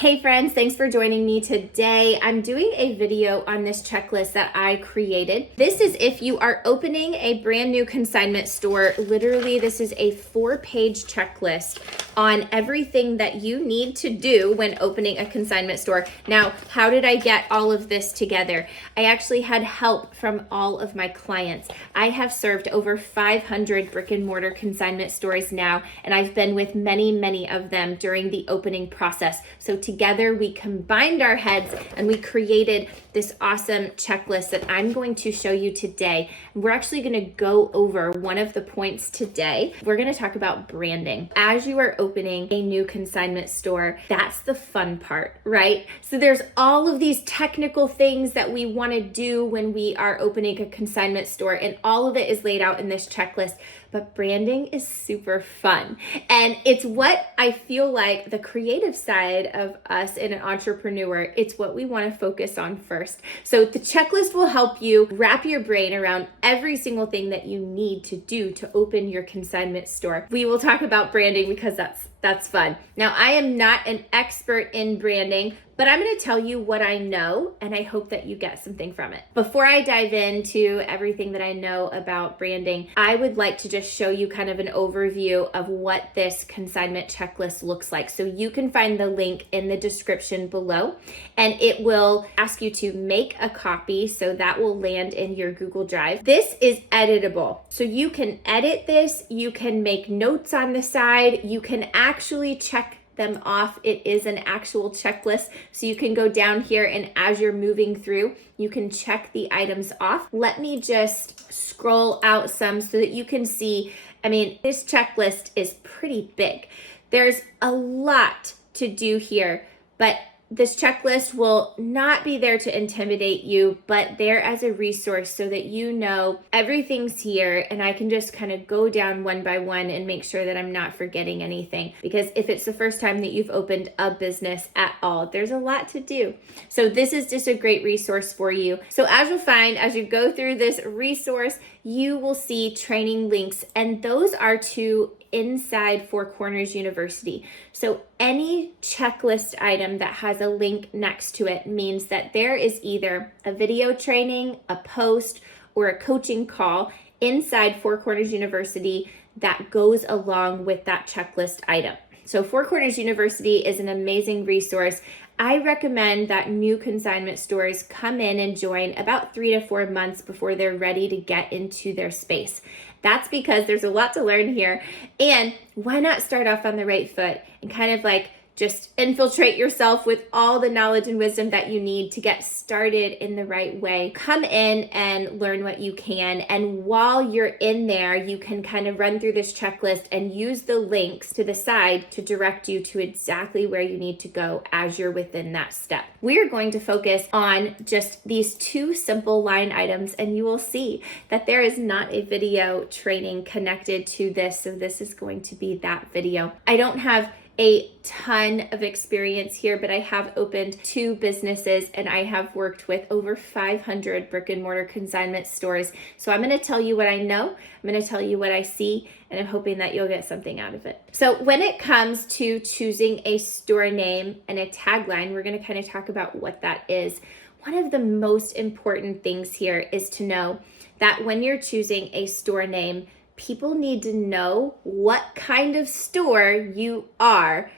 Hey friends, thanks for joining me today. I'm doing a video on this checklist that I created. This is if you are opening a brand new consignment store. Literally, this is a 4-page checklist on everything that you need to do when opening a consignment store. Now, how did I get all of this together? I actually had help from all of my clients. I have served over 500 brick and mortar consignment stores now, and I've been with many of them during the opening process. So together we combined our heads and we created this awesome checklist that I'm going to show you today. We're actually going to go over one of the points today. We're going to talk about branding. As you are opening a new consignment store, that's the fun part, right? So there's all of these technical things that we want to do when we are opening a consignment store, and all of it is laid out in this checklist. But branding is super fun. And it's what I feel like the creative side of us in an entrepreneur, it's what we want to focus on first. So the checklist will help you wrap your brain around every single thing that you need to do to open your consignment store. We will talk about branding because that's fun. Now, I am not an expert in branding, but I'm going to tell you what I know, and I hope that you get something from it. Before I dive into everything that I know about branding, I would like to just show you kind of an overview of what this consignment checklist looks like. So you can find the link in the description below, and it will ask you to make a copy, so that will land in your Google Drive. This is editable, so you can edit this, you can make notes on the side, you can actually check them off. It is an actual checklist, so you can go down here, and as you're moving through, you can check the items off. Let me just scroll out some so that you can see. I mean, this checklist is pretty big. There's a lot to do here, but this checklist will not be there to intimidate you, but there as a resource so that you know everything's here, and I can just kind of go down one by one and make sure that I'm not forgetting anything. Because if it's the first time that you've opened a business at all, there's a lot to do. So this is just a great resource for you. So as you'll find, as you go through this resource, you will see training links, and those are to inside Four Corners University. So any checklist item that has a link next to it means that there is either a video training, a post, or a coaching call inside Four Corners University that goes along with that checklist item. So Four Corners University is an amazing resource. I recommend that new consignment stores come in and join about 3 to 4 months before they're ready to get into their space. That's because there's a lot to learn here. And why not start off on the right foot and kind of like just infiltrate yourself with all the knowledge and wisdom that you need to get started in the right way. Come in and learn what you can. And while you're in there, you can kind of run through this checklist and use the links to the side to direct you to exactly where you need to go as you're within that step. We're going to focus on just these 2 simple line items, and you will see that there is not a video training connected to this. So this is going to be that video. I don't have a ton of experience here, but I have opened 2 businesses and I have worked with over 500 brick and mortar consignment stores. So I'm going to tell you what I know, I'm going to tell you what I see, and I'm hoping that you'll get something out of it. So when it comes to choosing a store name and a tagline, we're going to kind of talk about what that is. One of the most important things here is to know that when you're choosing a store name, people need to know what kind of store you are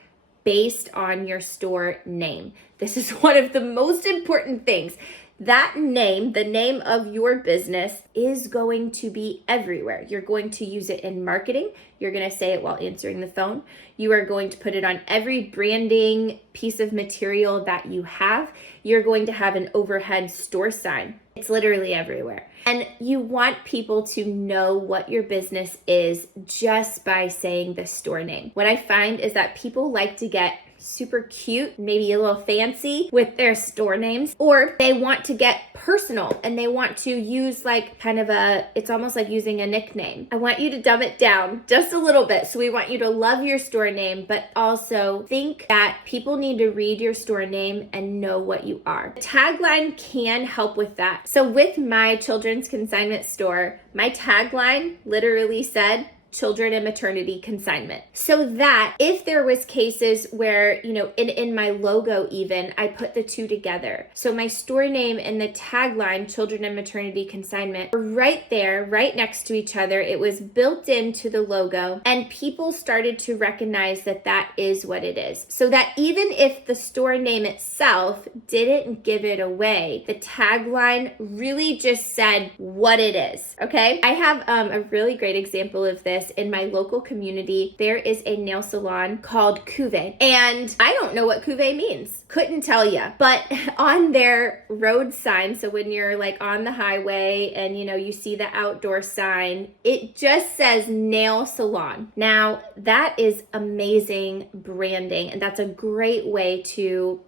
based on your store name. This is one of the most important things. That name, the name of your business, is going to be everywhere. You're going to use it in marketing. You're going to say it while answering the phone. You are going to put it on every branding piece of material that you have. You're going to have an overhead store sign. It's literally everywhere. And you want people to know what your business is just by saying the store name. What I find is that people like to get super cute, maybe a little fancy with their store names, or they want to get personal and they want to use like kind of it's almost like using a nickname. I want you to dumb it down just a little bit. So we want you to love your store name, but also think that people need to read your store name and know what you are. The tagline can help with that. So with my children's consignment store, my tagline literally said, children and maternity consignment. So that if there was cases where, in my logo even, I put the two together. So my store name and the tagline, children and maternity consignment, were right there, right next to each other. It was built into the logo, and people started to recognize that that is what it is. So that even if the store name itself didn't give it away, the tagline really just said what it is, okay? I have a really great example of this in my local community. There is a nail salon called Cuvée, and I don't know what Cuvée means. Couldn't tell you, but on their road sign, so when you're like on the highway and you see the outdoor sign, it just says nail salon. Now that is amazing branding, and that's a great way to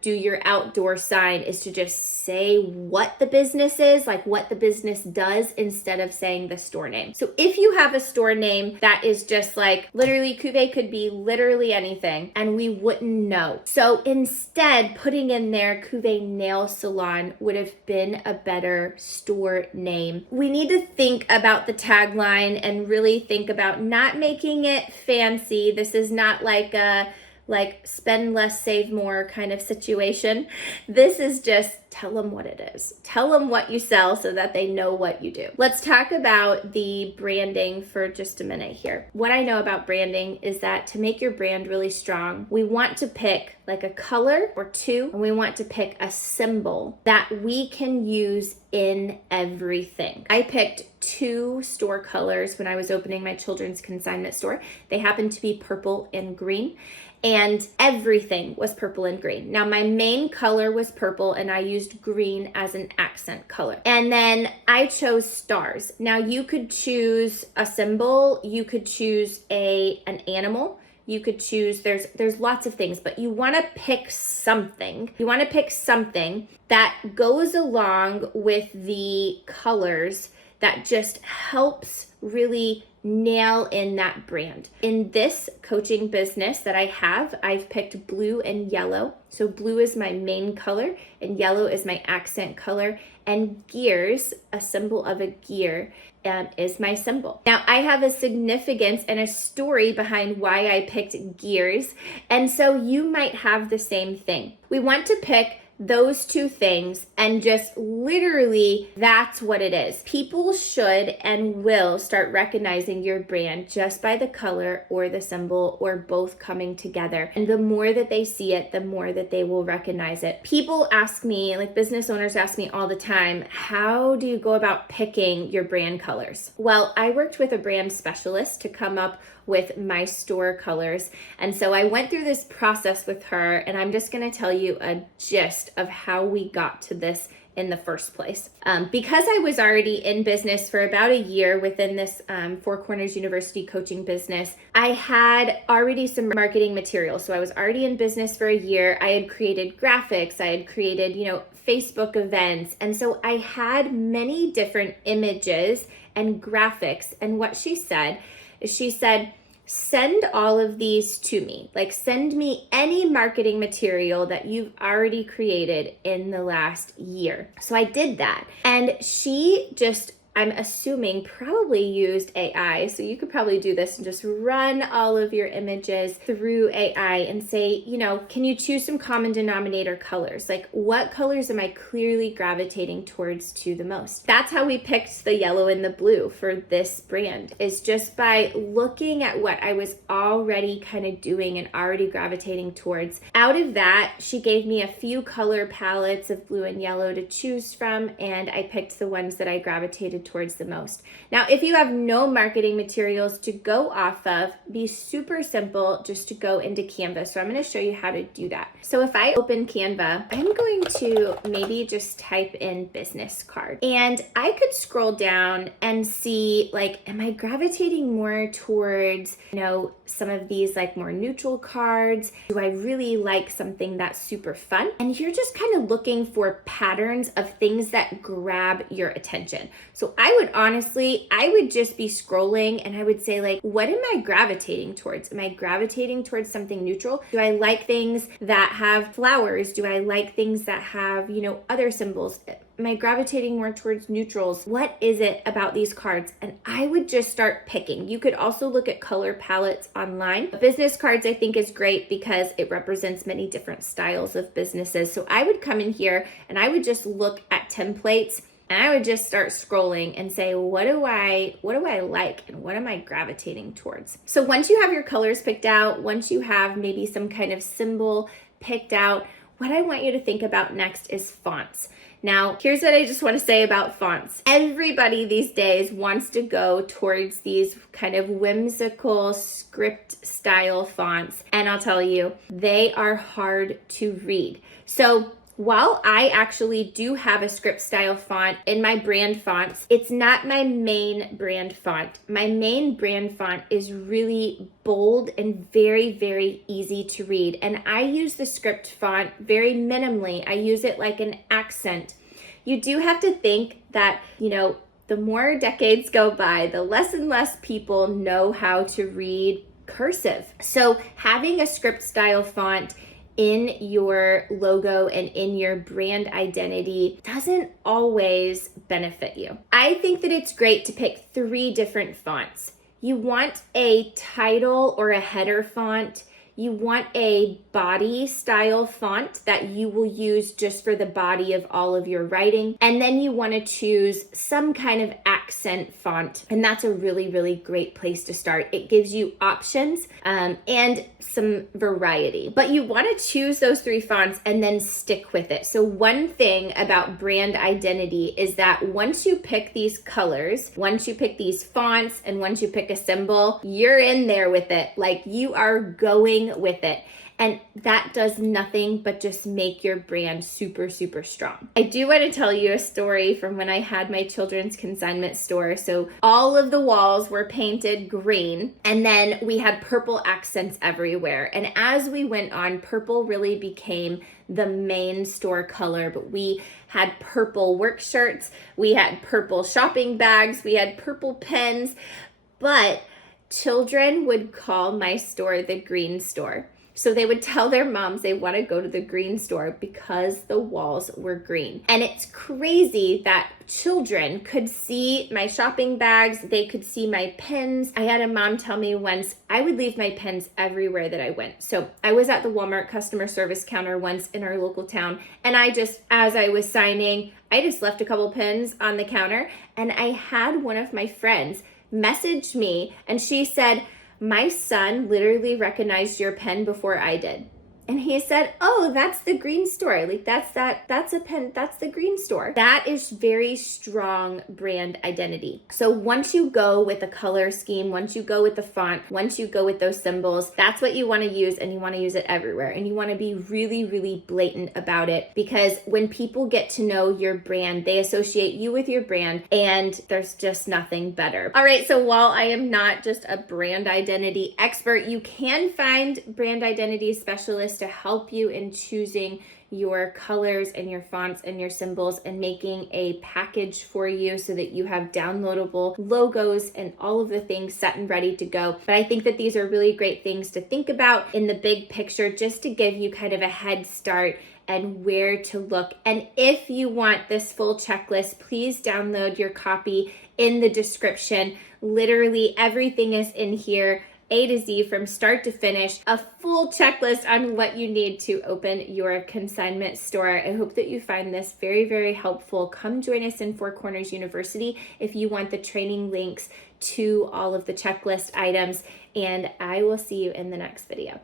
do your outdoor sign, is to just say what the business is, like what the business does, instead of saying the store name. So if you have a store name that is just like literally Cuvée could be literally anything and we wouldn't know. So instead, putting in there Cuvée Nail Salon would have been a better store name. We need to think about the tagline and really think about not making it fancy. This is not like a spend less, save more kind of situation. This is just tell them what it is. Tell them what you sell so that they know what you do. Let's talk about the branding for just a minute here. What I know about branding is that to make your brand really strong, we want to pick like a color or two, and we want to pick a symbol that we can use in everything. I picked 2 store colors when I was opening my children's consignment store. They happened to be purple and green, and everything was purple and green. Now my main color was purple, and I used green as an accent color. And then I chose stars. Now you could choose a symbol, you could choose an animal, you could choose, there's lots of things, but you want to pick something. You want to pick something that goes along with the colors that just helps really nail in that brand. In this coaching business that I have, I've picked blue and yellow. So blue is my main color and yellow is my accent color, and gears, a symbol of a gear, is my symbol. Now I have a significance and a story behind why I picked gears, and so you might have the same thing. We want to pick those 2 things and just literally that's what it is. People should and will start recognizing your brand just by the color or the symbol or both coming together. And the more that they see it, the more that they will recognize it. People ask me, like business owners ask me all the time, how do you go about picking your brand colors? Well, I worked with a brand specialist to come up with my store colors. And so I went through this process with her, and I'm just going to tell you a gist of how we got to this in the first place. Because I was already in business for about a year within this Four Corners University coaching business, I had already some marketing material. So I was already in business for a year. I had created graphics. I had created, Facebook events. And so I had many different images and graphics. And what she said, send all of these to me. Like send me any marketing material that you've already created in the last year. So I did that. And she just, I'm assuming, probably used AI. So you could probably do this and just run all of your images through AI and say, can you choose some common denominator colors? Like what colors am I clearly gravitating towards to the most? That's how we picked the yellow and the blue for this brand, is just by looking at what I was already kind of doing and already gravitating towards. Out of that, she gave me a few color palettes of blue and yellow to choose from, and I picked the ones that I gravitated towards the most. Now, if you have no marketing materials to go off of, be super simple just to go into Canva. So I'm going to show you how to do that. So if I open Canva, I'm going to maybe just type in business card, and I could scroll down and see, like, am I gravitating more towards, some of these like more neutral cards? Do I really like something that's super fun? And you're just kind of looking for patterns of things that grab your attention. So So I would just be scrolling and I would say like, what am I gravitating towards? Am I gravitating towards something neutral? Do I like things that have flowers? Do I like things that have, other symbols? Am I gravitating more towards neutrals? What is it about these cards? And I would just start picking. You could also look at color palettes online. Business cards I think is great because it represents many different styles of businesses. So I would come in here and I would just look at templates and I would just start scrolling and say, what do I like and what am I gravitating towards? So once you have your colors picked out, once you have maybe some kind of symbol picked out, what I want you to think about next is fonts. Now, here's what I just want to say about fonts. Everybody these days wants to go towards these kind of whimsical script style fonts. And I'll tell you, they are hard to read. So while I actually do have a script style font in my brand fonts, it's not my main brand font. My main brand font is really bold and very, very easy to read. And I use the script font very minimally. I use it like an accent. You do have to think that, the more decades go by, the less and less people know how to read cursive. So having a script style font in your logo and in your brand identity doesn't always benefit you. I think that it's great to pick 3 different fonts. You want a title or a header font. You want a body style font that you will use just for the body of all of your writing. And then you want to choose some kind of accent font. And that's a really, really great place to start. It gives you options and some variety. But you want to choose those 3 fonts and then stick with it. So one thing about brand identity is that once you pick these colors, once you pick these fonts, and once you pick a symbol, you're in there with it. Like you are going with it. And that does nothing but just make your brand super, super strong. I do want to tell you a story from when I had my children's consignment store. So all of the walls were painted green and then we had purple accents everywhere. And as we went on, purple really became the main store color, but we had purple work shirts, we had purple shopping bags, we had purple pens, but children would call my store the green store. So they would tell their moms they want to go to the green store because the walls were green. And it's crazy that children could see my shopping bags, they could see my pens. I had a mom tell me once I would leave my pens everywhere that I went. So I was at the Walmart customer service counter once in our local town, and as I was signing, I just left a couple pens on the counter, and I had one of my friends messaged me and she said, my son literally recognized your pen before I did. And he said, oh, that's the green store. Like that's a pen, that's the green store. That is very strong brand identity. So once you go with the color scheme, once you go with the font, once you go with those symbols, that's what you want to use, and you want to use it everywhere. And you want to be really, really blatant about it, because when people get to know your brand, they associate you with your brand, and there's just nothing better. All right, so while I am not just a brand identity expert, you can find brand identity specialists to help you in choosing your colors and your fonts and your symbols and making a package for you so that you have downloadable logos and all of the things set and ready to go. But I think that these are really great things to think about in the big picture, just to give you kind of a head start and where to look. And if you want this full checklist, please download your copy in the description. Literally everything is in here, A to Z from start to finish, a full checklist on what you need to open your consignment store. I hope that you find this very, very helpful. Come join us in Four Corners University if you want the training links to all of the checklist items, and I will see you in the next video.